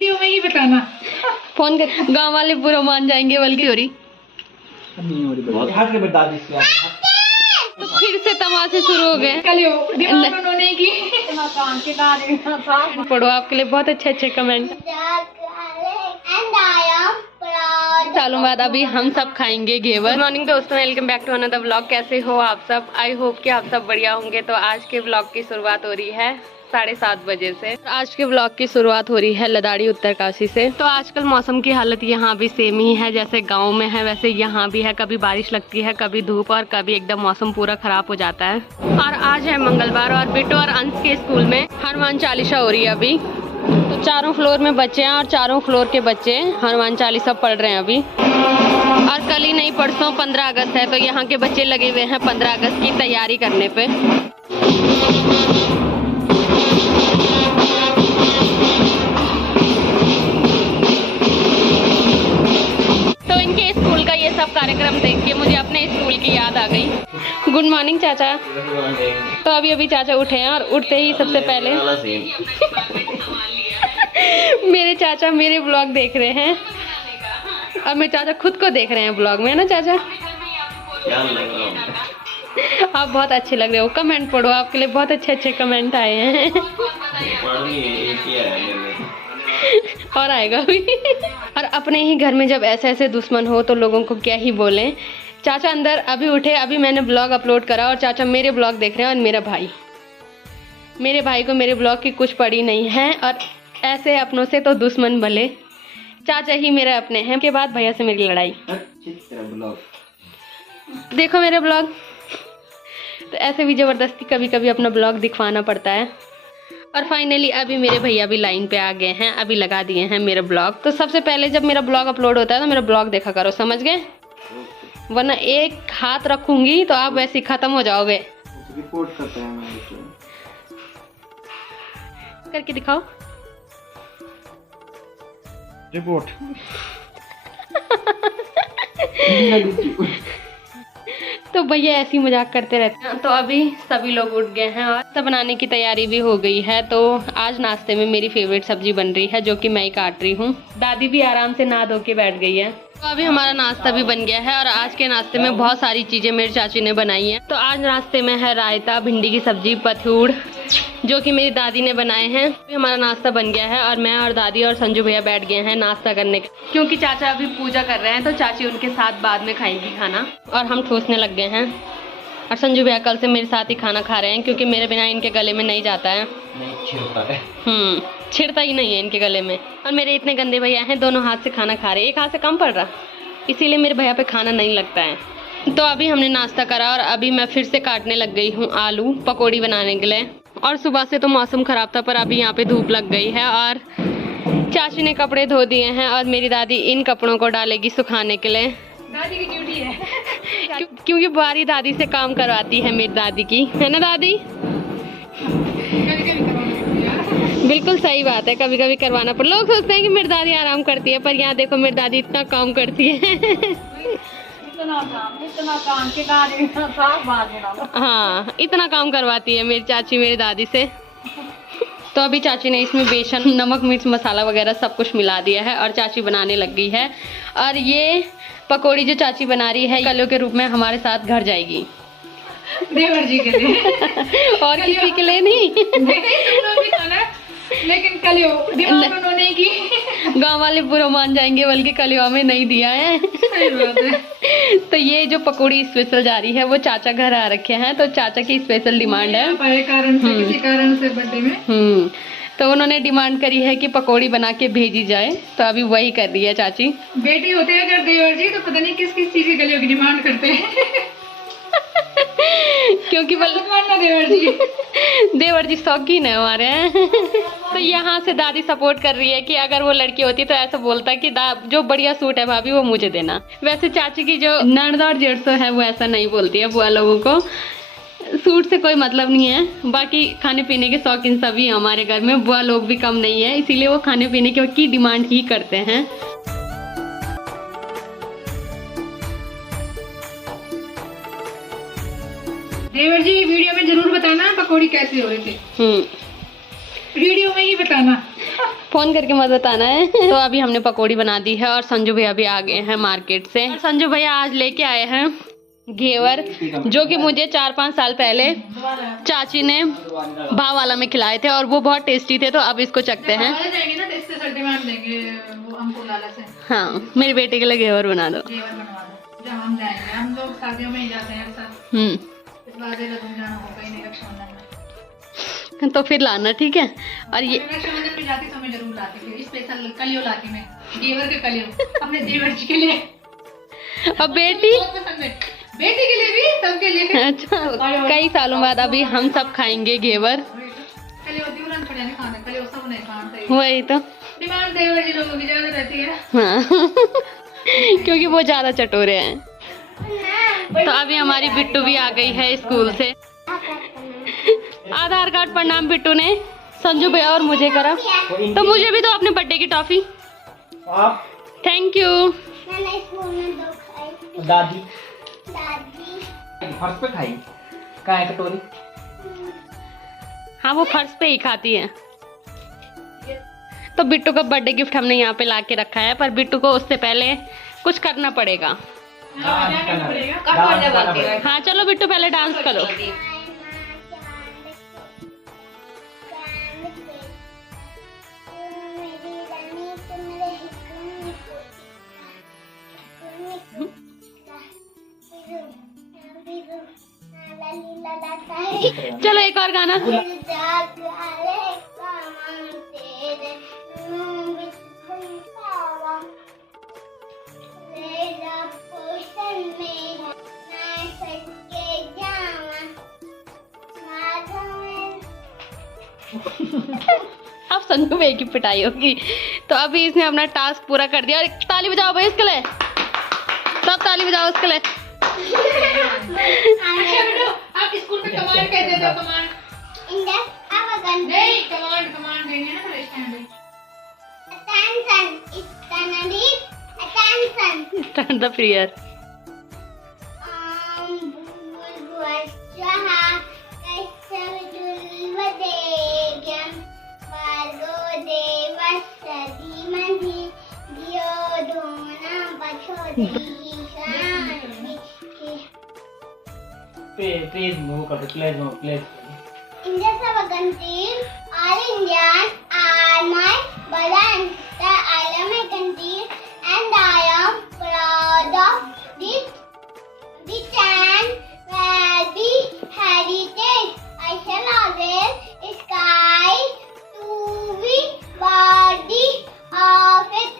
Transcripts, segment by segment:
Video में ही बताना। Phone कर, गांव वाले बुरा मान जाएंगे। बल्कि हो रही तो फिर से तमाशे शुरू हो गए। पढ़ो, आपके लिए बहुत अच्छे अच्छे कमेंट। सालों बाद अभी हम सब खाएंगे घेवर। गुड मॉर्निंग दोस्तों, welcome back to another vlog. कैसे हो आप सब? आई होप कि आप सब बढ़िया होंगे। तो आज के व्लॉग की शुरुआत हो रही है 7:30 बजे से। आज के व्लॉग की शुरुआत हो रही है लदाड़ी उत्तरकाशी से। तो आजकल मौसम की हालत यहाँ भी सेम ही है, जैसे गांव में है वैसे यहाँ भी है। कभी बारिश लगती है, कभी धूप, और कभी एकदम मौसम पूरा खराब हो जाता है। और आज है मंगलवार और बिट्टू और अंश के स्कूल में हनुमान चालीसा हो रही है अभी। तो चारों फ्लोर में बच्चे हैं और चारों फ्लोर के बच्चे हनुमान चालीसा पढ़ रहे हैं अभी। और कल ही नहीं परसों 15 अगस्त है, तो यहाँ के बच्चे लगे हुए हैं 15 अगस्त की तैयारी करने पे। तो इनके स्कूल का ये सब कार्यक्रम देख के मुझे अपने स्कूल की याद आ गई। गुड मॉर्निंग चाचा। तो अभी अभी चाचा उठे हैं और उठते ही सबसे पहले मेरे चाचा मेरे ब्लॉग देख रहे हैं और मेरे चाचा खुद को देख रहे हैं ब्लॉग में, है ना चाचा? आप बहुत अच्छे लग रहे हो। कमेंट पढ़ो, आपके लिए बहुत अच्छे अच्छे कमेंट आए हैं। और आएगा भी। और अपने ही घर में जब ऐसे ऐसे दुश्मन हो तो लोगों को क्या ही बोलें। चाचा अंदर अभी उठे, अभी मैंने ब्लॉग अपलोड करा और चाचा मेरे ब्लॉग देख रहे हैं। और मेरे भाई को मेरे ब्लॉग की कुछ पड़ी नहीं है। और ऐसे अपनों से तो दुश्मन भले, चाचा ही मेरे अपने हैं। के बाद भैया से मेरी लड़ाई। देखो मेरे ब्लॉग। तो ऐसे भी जबरदस्ती कभी कभी अपना ब्लॉग दिखवाना पड़ता है। और फाइनली अभी मेरे भैया भी लाइन पे आ गए हैं, अभी लगा दिए हैं मेरे ब्लॉग। तो सबसे पहले जब मेरा ब्लॉग अपलोड होता है तो मेरा ब्लॉग देखा करो, समझ गए? वरना एक हाथ रखूंगी तो आप वैसे ही खत्म हो जाओगे। रिपोर्ट करते हैं मैं करके दिखाओ रिपोर्ट। तो भैया ऐसी मजाक करते रहते हैं। तो अभी सभी लोग उठ गए हैं और सब बनाने की तैयारी भी हो गई है। तो आज नाश्ते में मेरी फेवरेट सब्जी बन रही है, जो कि मैं ही काट रही हूँ। दादी भी आराम से नहा धो के बैठ गई है। तो अभी हमारा नाश्ता भी बन गया है और आज के नाश्ते में बहुत सारी चीजें मेरी चाची ने बनाई हैं। तो आज नाश्ते में है रायता, भिंडी की सब्जी, पथूड़, जो कि मेरी दादी ने बनाए हैं। अभी हमारा नाश्ता बन गया है और मैं और दादी और संजू भैया बैठ गए हैं नाश्ता करने के, क्योंकि चाचा अभी पूजा कर रहे हैं। तो चाची उनके साथ बाद में खाएंगी खाना और हम ठूसने लग गए हैं। और संजू भैया कल से मेरे साथ ही खाना खा रहे हैं, क्योंकि मेरे बिना इनके गले में नहीं जाता है। छिड़ता ही नहीं है इनके गले में। और मेरे इतने गंदे भैया हैं, दोनों हाथ से खाना खा रहे हैं, एक हाथ से कम पड़ रहा, इसीलिए मेरे भैया पे खाना नहीं लगता है। तो अभी हमने नाश्ता करा और अभी मैं फिर से काटने लग गई हूँ आलू पकौड़ी बनाने के लिए। और सुबह से तो मौसम खराब था, पर अभी यहाँ पे धूप लग गई है। और चाची ने कपड़े धो दिए हैं और मेरी दादी इन कपड़ों को डालेगी सुखाने के लिए। दादी की ड्यूटी है। क्योंकि बारी दादी से काम करवाती है मेरी दादी की, है ना दादी? बिल्कुल सही बात है, कभी कभी करवाना पड़ता। लोग सोचते हैं कि मेरी दादी आराम करती है, पर यहाँ देखो मेरी दादी इतना काम करती है। इतना काम के दादी हाँ, इतना काम करवाती है मेरी चाची मेरी दादी से। तो अभी चाची ने इसमें बेसन, नमक, मिर्च, मसाला वगैरह सब कुछ मिला दिया है और चाची बनाने लग गई है। और ये पकौड़ी जो चाची बना रही है कलियों के रूप में हमारे साथ घर जाएगी। देवर जी के लिए और किसी के लिए नहीं। लेकिन कलियो उन्होंने की गांव वाले बुरा मान जाएंगे, बल्कि कलियो में नहीं दिया है। तो ये जो पकौड़ी स्पेशल जा रही है वो चाचा घर आ रखे हैं, तो चाचा की स्पेशल डिमांड है। किसी कारण से बर्थडे में तो उन्होंने डिमांड करी है कि पकौड़ी बना के भेजी जाए, तो अभी वही कर रही है चाची। बेटी होते हैं अगर देवर जी, तो पता नहीं किस किस चीज की गलियों की डिमांड करते हैं। क्योंकि देवर जी शौकीन है हमारे। तो यहाँ से दादी सपोर्ट कर रही है कि अगर वो लड़की होती तो ऐसा बोलता कि जो बढ़िया सूट है भाभी वो मुझे देना। वैसे चाची की जो ननद और जेठसो है वो ऐसा नहीं बोलती है। बुआ लोगों को सूट से कोई मतलब नहीं है। बाकी खाने पीने के शौकीन सभी हमारे घर में, बुआ लोग भी कम नहीं है, इसीलिए वो खाने पीने की डिमांड ही करते हैं। देवर जी वीडियो में जरूर बताना पकौड़ी कैसे हो रही थी। वीडियो में ही बताना। फोन करके मत बताना है। तो अभी हमने पकौड़ी बना दी है और संजू भैया भी आ गए हैं मार्केट से। संजू भैया आज लेके आए हैं घेवर, जो कि मुझे 4-5 साल पहले चाची ने भाव वाला में खिलाए थे और वो बहुत टेस्टी थे। तो अब इसको चखते हैं। हाँ, मेरी बेटी के लिए घेवर बना दो। हम जाएंगे, हम लोग शादियों में ही जाते हैं अक्सर। तो फिर लाना, ठीक है। और ये रक्षाबंधन में जाती समय जरूर लाती थी, स्पेशल कलियो लाती मैं, घेवर के कलियो अपने देवर जी के लिए। और बेटी बेटी के लिए भी, सबके लिए। अच्छा, कई सालों बाद अभी हम सब खाएंगे घेवर। वही तो डिमांड देवर जी लोगों की ज्यादा रहती है। हाँ क्योंकि वो ज्यादा चटोरे हैं। तो अभी हमारी बिट्टू भी आ गई है स्कूल से। आधार कार्ड पर नाम बिट्टू ने संजू भैया और मुझे करा। तो मुझे भी दो अपने बर्थडे की टॉफी। Thank you. दादी फर्श पे खाई कहाँ है कटोरी? हाँ, वो फर्श पे ही खाती है। तो बिट्टू का बर्थडे गिफ्ट हमने यहाँ पे ला के रखा है, पर बिट्टू को उससे पहले कुछ करना पड़ेगा। हाँ चलो बिट्टू, पहले डांस करो। चलो एक और गाना। अब संजू भैया की पिटाई होगी। तो अभी इसने अपना टास्क पूरा कर दिया। और ताली बजाओ भाई इसके लिए, सब ताली बजाओ इसके लिए। आप स्कूल में कमांड कहते थे, कमांड नहीं, कमांड देंगे ना तो stand. Attention, start the prayer. Please move, please move, please. India country, all Indians are my brothers. I love my country and I am proud of this and very heritage. I shall always sky to be body of it.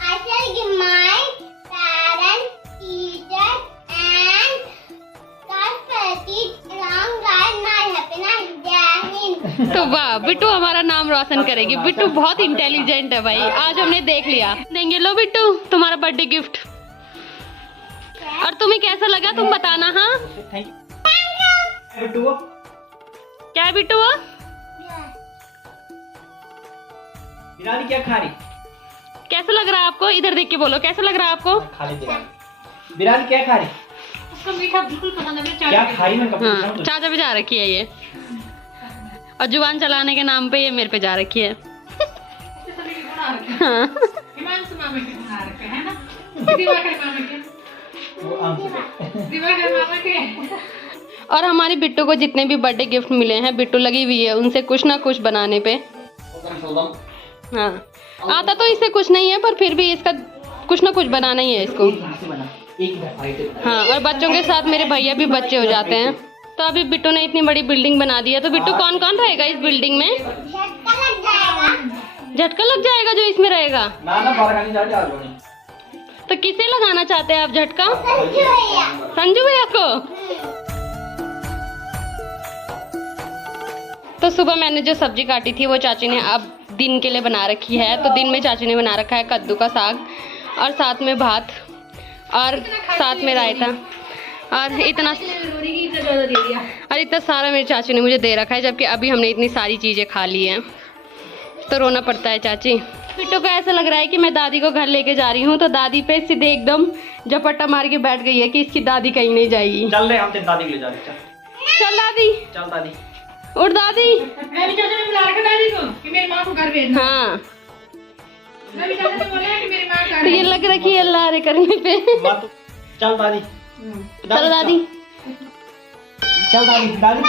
I shall give my parents, teachers and long life, my happiness, Jai Hind. तो वाह, बिट्टू हमारा नाम रोशन करेगी। बिट्टू बहुत intelligent है भाई, आज हमने देख लिया। देंगे, लो बिट्टू तुम्हारा बर्थडे गिफ्ट। और तुम्हें कैसा लगा तुम बताना। हाँ बिट्टू क्या है बिट्टू वो? बिरानी क्या खा रही? कैसा लग रहा है आपको? इधर देख के बोलो, कैसा लग रहा है आपको? खा ली बिरानी। बिरानी क्या खा रही? उसका मीठा बिल्कुल पसंद है। क्या खा रही? मैं हाँ, चाचा पे जा रखी है ये, और जुबान चलाने के नाम पे ये मेरे पे जा रखी है। हाँ। हिमांशु मामा के बना रखे हैं ना, दिवाकर मामा के, दिवाकर मामा के। और हमारी बिट्टू को जितने भी बर्थडे गिफ्ट मिले हैं, बिट्टू लगी हुई है उनसे कुछ ना कुछ बनाने पे। हाँ, आता तो इससे कुछ नहीं है, पर फिर भी इसका कुछ ना कुछ बनाना ही है इसको। हाँ, और बच्चों के साथ मेरे भैया भी बच्चे हो जाते हैं। तो अभी बिट्टू ने इतनी बड़ी बिल्डिंग बना दी है, तो बिट्टू कौन कौन रहेगा इस बिल्डिंग में? झटका लग जाएगा जो इसमें रहेगा। तो किसे लगाना चाहते हैं आप झटका? संजू भैया को। तो सुबह मैंने जो सब्जी काटी थी वो चाची ने अब दिन के लिए बना रखी है। तो दिन में चाची ने बना रखा है कद्दू का साग, और साथ में भात, और साथ में रायता, और इतना सारा मेरी चाची ने मुझे दे रखा है, जबकि अभी हमने इतनी सारी चीज़ें खा ली हैं। तो रोना पड़ता है चाची। बिट्टू को ऐसा लग रहा है कि मैं दादी को घर लेके जा रही हूँ, तो दादी पे सीधे एकदम झपट्टा मार के बैठ गई है कि इसकी दादी कहीं नहीं जाएगी। चल रहे हम तेरी दादी के ले जा रहे। चल दादी। चल दादी। और दादी मैं भी चाचा ने बुला रखा दादी को कि मेरी माँ को घर भेजना। हाँ मैं भी चाचा ने बोला है कि मेरी माँ घर तो ये लग रखी है अल्लाह रे करने पे। चल दादी, चलो दादी। चल दादी, दादी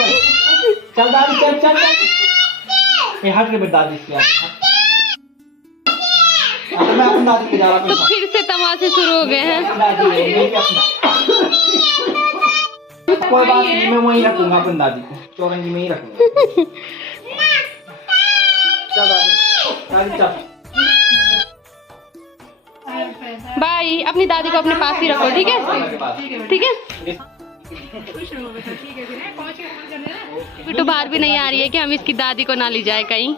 चल दादी, चल चल चल। ये हट के बैठ दादी से। मैं अपनी दादी के जा रहा तो फिर से तमाशे शुरू हो गए हैं। दादी है, कोई बात नहीं, मैं वहीं रखूंगा अपनी दादी को, चौरंगी में ही रखूंगा। चल दादी, दादी चल। बाय। अपनी दादी को अपने पास ही रखो, ठीक है? ठीक है। बिट्टू बाहर भी नहीं आ रही है कि हम इसकी दादी को ना ले जाए कहीं।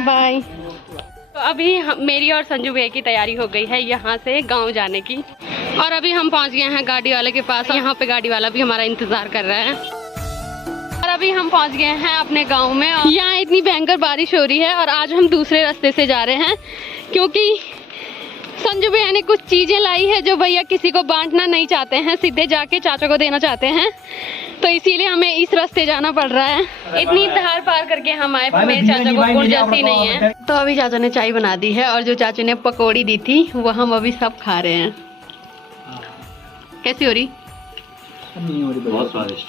बाय। तो अभी मेरी और संजू भैया की तैयारी हो गई है यहाँ से गांव जाने की, और अभी हम पहुँच गए हैं गाड़ी वाले के पास। यहाँ पे गाड़ी वाला भी हमारा इंतजार कर रहा है, और अभी हम पहुँच गए हैं अपने गाँव में। यहाँ इतनी भयंकर बारिश हो रही है, और आज हम दूसरे रास्ते से जा रहे हैं क्योंकि संजू भैया ने कुछ चीजें लाई है जो भैया किसी को बांटना नहीं चाहते हैं, सीधे जाके चाचा को देना चाहते हैं, तो इसीलिए हमें इस रास्ते जाना पड़ रहा है। इतनी धार पार करके हम आए, पर मेरे चाचा को ऊर्जा सी नहीं है। तो अभी चाचा ने चाय बना दी है, और जो चाचू ने पकौड़ी दी थी वो हम अभी सब खा रहे हैं। कैसी हो रही? बहुत स्वादिष्ट।